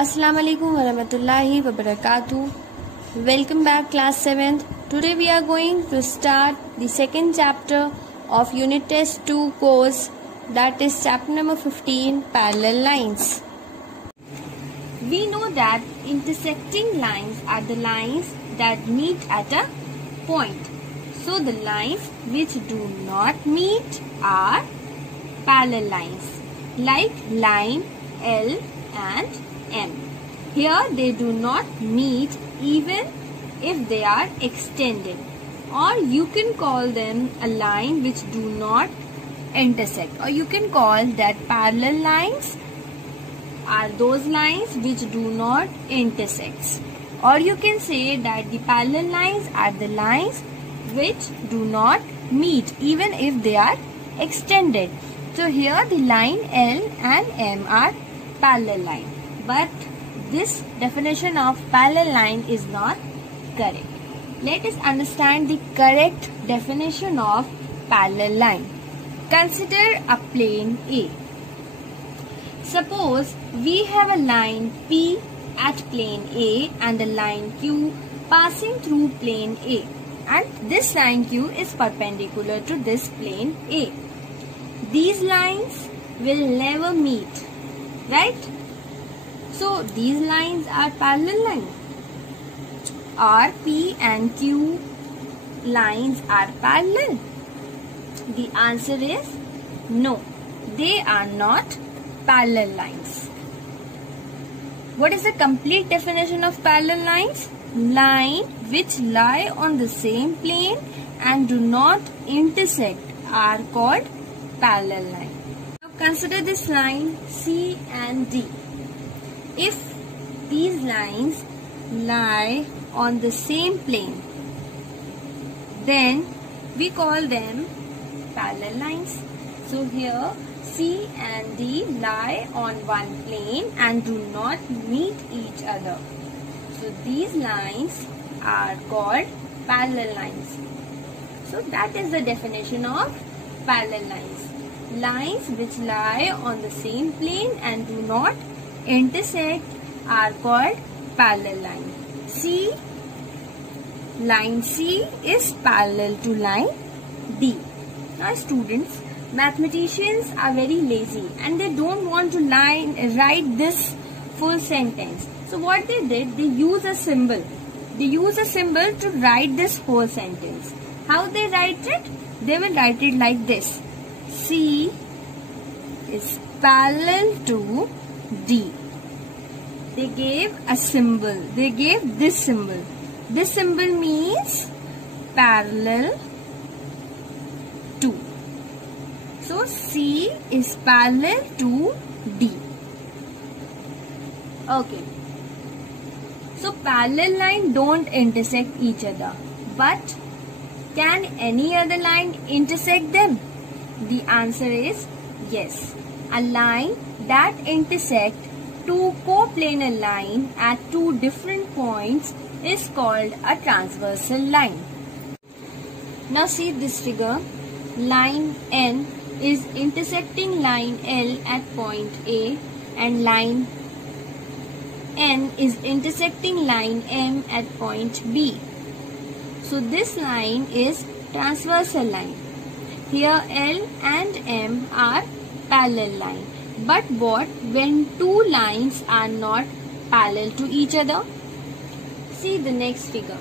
Assalamu alaikum warahmatullahi wabarakatuh. Welcome back class 7th. Today we are going to start the second chapter of unit test 2 course, that is chapter number 15, parallel lines. We know that intersecting lines are the lines that meet at a point. So the lines which do not meet are parallel lines, like line L and M. Here they do not meet even if they are extended, or you can call them a line which do not intersect, or you can call that parallel lines are those lines which do not intersect, or you can say that the parallel lines are the lines which do not meet even if they are extended. So here the line L and M are parallel line, but this definition of parallel line is not correct. Let us understand the correct definition of parallel line. Consider a plane A. Suppose we have a line P at plane A and a line Q passing through plane A, and this line Q is perpendicular to this plane A. These lines will never meet, right? So these lines are parallel lines. Are P and Q lines are parallel? The answer is no, they are not parallel lines. What is the complete definition of parallel lines? Line which lie on the same plane and do not intersect are called parallel line. Now consider this line C and D. If these lines lie on the same plane, then we call them parallel lines. So here C and D lie on one plane and do not meet each other. So these lines are called parallel lines. So that is the definition of parallel lines. Lines which lie on the same plane and do not intersect are called parallel line. Line C is parallel to line D. Now students, mathematicians are very lazy and they don't want to write this full sentence. So what they did, they use a symbol. They use a symbol to write this whole sentence. How they write it? They will write it like this. C is parallel to D. They gave a symbol. They gave this symbol. This symbol means parallel to. So C is parallel to D. Okay. So parallel line don't intersect each other. But can any other line intersect them? The answer is yes. A line that intersects two coplanar lines at two different points is called a transversal line. Now see this figure. Line N is intersecting line L at point A, and line N is intersecting line M at point B. So this line is transversal line. Here L and M are parallel line. But what when two lines are not parallel to each other? See the next figure.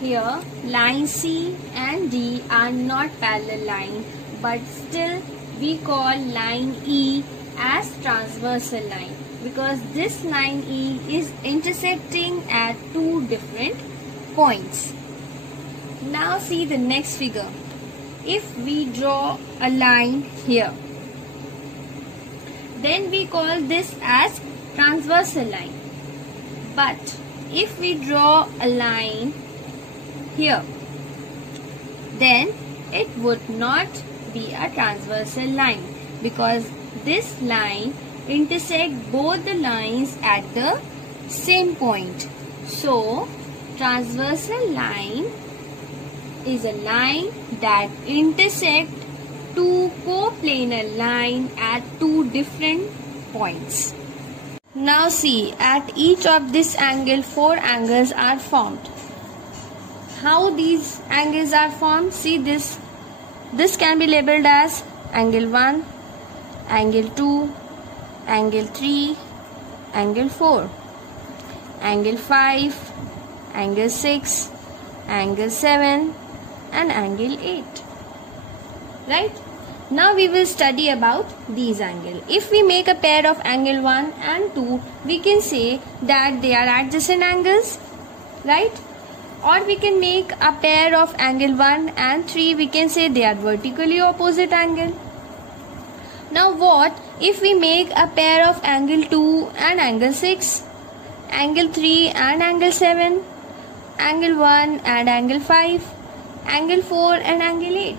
Here line C and D are not parallel line, but still we call line E as transversal line because this line E is intersecting at two different points. Now see the next figure. If we draw a line here, then we call this as transversal line. But if we draw a line here, then it would not be a transversal line because this line intersects both the lines at the same point. So transversal line is a line that intersects two coplanar lines at two different points. Now see, at each of this angle, 4 angles are formed. How these angles are formed? See this. This can be labeled as angle 1, angle 2, angle 3, angle 4, angle 5, angle 6, angle 7 and angle 8. Right? Now we will study about these angles. If we make a pair of angle 1 and 2, we can say that they are adjacent angles, right? Or we can make a pair of angle 1 and 3, we can say they are vertically opposite angle. Now what if we make a pair of angle 2 and angle 6, angle 3 and angle 7, angle 1 and angle 5, angle 4 and angle 8?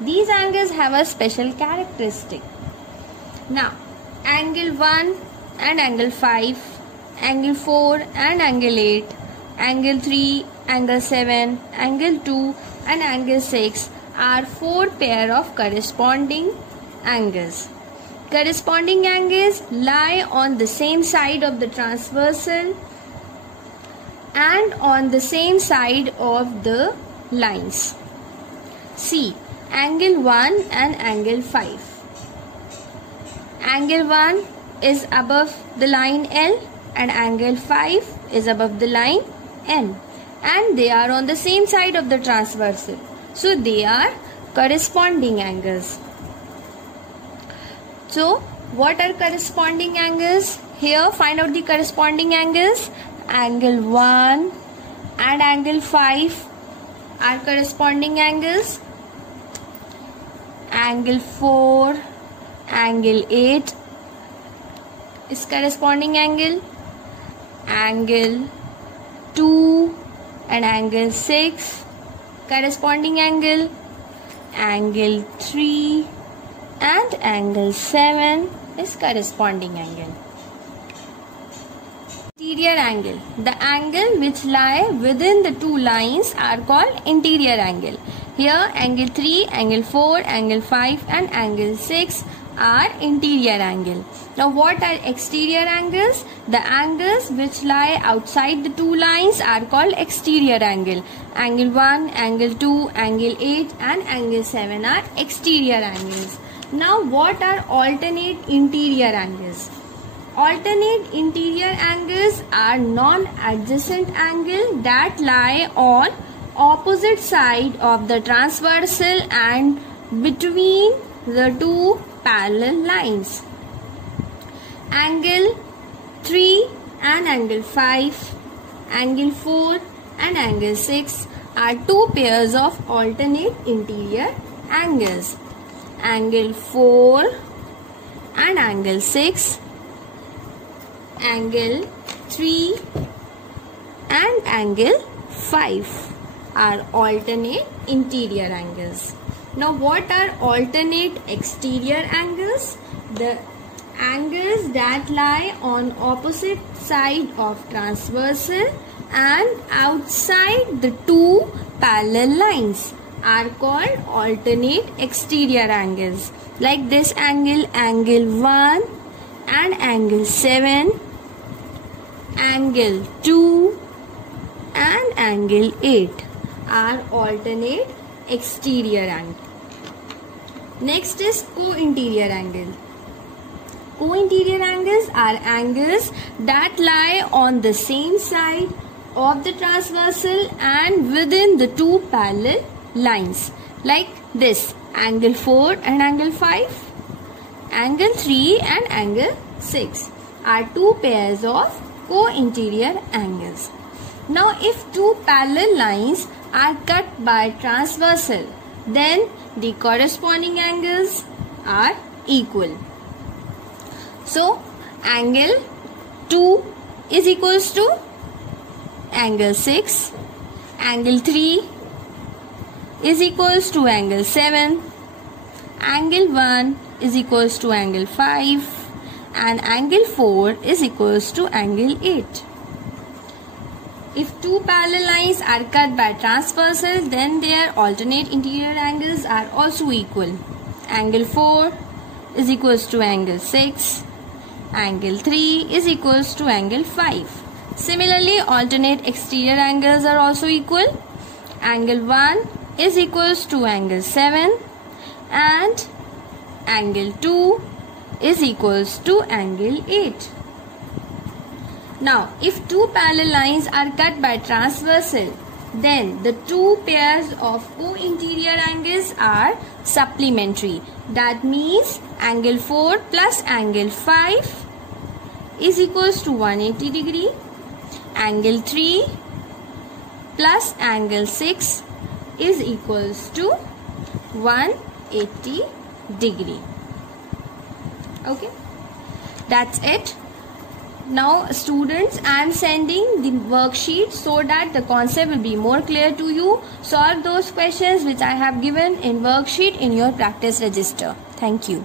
These angles have a special characteristic. Now, angle 1 and angle 5, angle 4 and angle 8, angle 3, angle 7, angle 2 and angle 6 are 4 pair of corresponding angles. Corresponding angles lie on the same side of the transversal and on the same side of the lines. See, angle 1 and angle 5. Angle 1 is above the line L and angle 5 is above the line N, and they are on the same side of the transversal. So they are corresponding angles. So what are corresponding angles? Here find out the corresponding angles. Angle 1 and angle 5 are corresponding angles. Angle 4, angle 8 is corresponding angle. Angle 2 and angle 6 corresponding angle. Angle 3 and angle 7 is corresponding angle. Interior angle. The angle which lie within the two lines are called interior angle. Here angle 3, angle 4, angle 5 and angle 6 are interior angle. Now what are exterior angles? The angles which lie outside the two lines are called exterior angle. Angle 1, angle 2, angle 8 and angle 7 are exterior angles. Now what are alternate interior angles? Alternate interior angles are non-adjacent angles that lie on opposite side of the transversal and between the two parallel lines. Angle 3 and angle 5, angle 4 and angle 6 are two pairs of alternate interior angles. Angle 4 and angle 6, angle 3 and angle 5 are alternate interior angles. Now what are alternate exterior angles? The angles that lie on opposite side of transversal and outside the two parallel lines are called alternate exterior angles. Like this angle, angle 1 and angle 7, angle 2 and angle 8 are alternate exterior angle. Next is co-interior angle. Co-interior angles are angles that lie on the same side of the transversal and within the two parallel lines. Like this, angle 4 and angle 5, angle 3 and angle 6 are two pairs of co-interior angles. Now if two parallel lines are cut by transversal, then the corresponding angles are equal. So angle 2 is equals to angle 6, angle 3 is equals to angle 7, angle 1 is equals to angle 5 and angle 4 is equals to angle 8. If two parallel lines are cut by transversal, then their alternate interior angles are also equal. Angle 4 is equals to angle 6, angle 3 is equals to angle 5. Similarly, alternate exterior angles are also equal. Angle 1 is equals to angle 7 and angle 2 is equals to angle 8. Now, if two parallel lines are cut by transversal, then the two pairs of co-interior angles are supplementary. That means angle 4 plus angle 5 is equals to 180 degree. Angle 3 plus angle 6 is equals to 180 degree. Okay, that's it. Now students, I am sending the worksheet so that the concept will be more clear to you. Solve those questions which I have given in worksheet in your practice register. Thank you.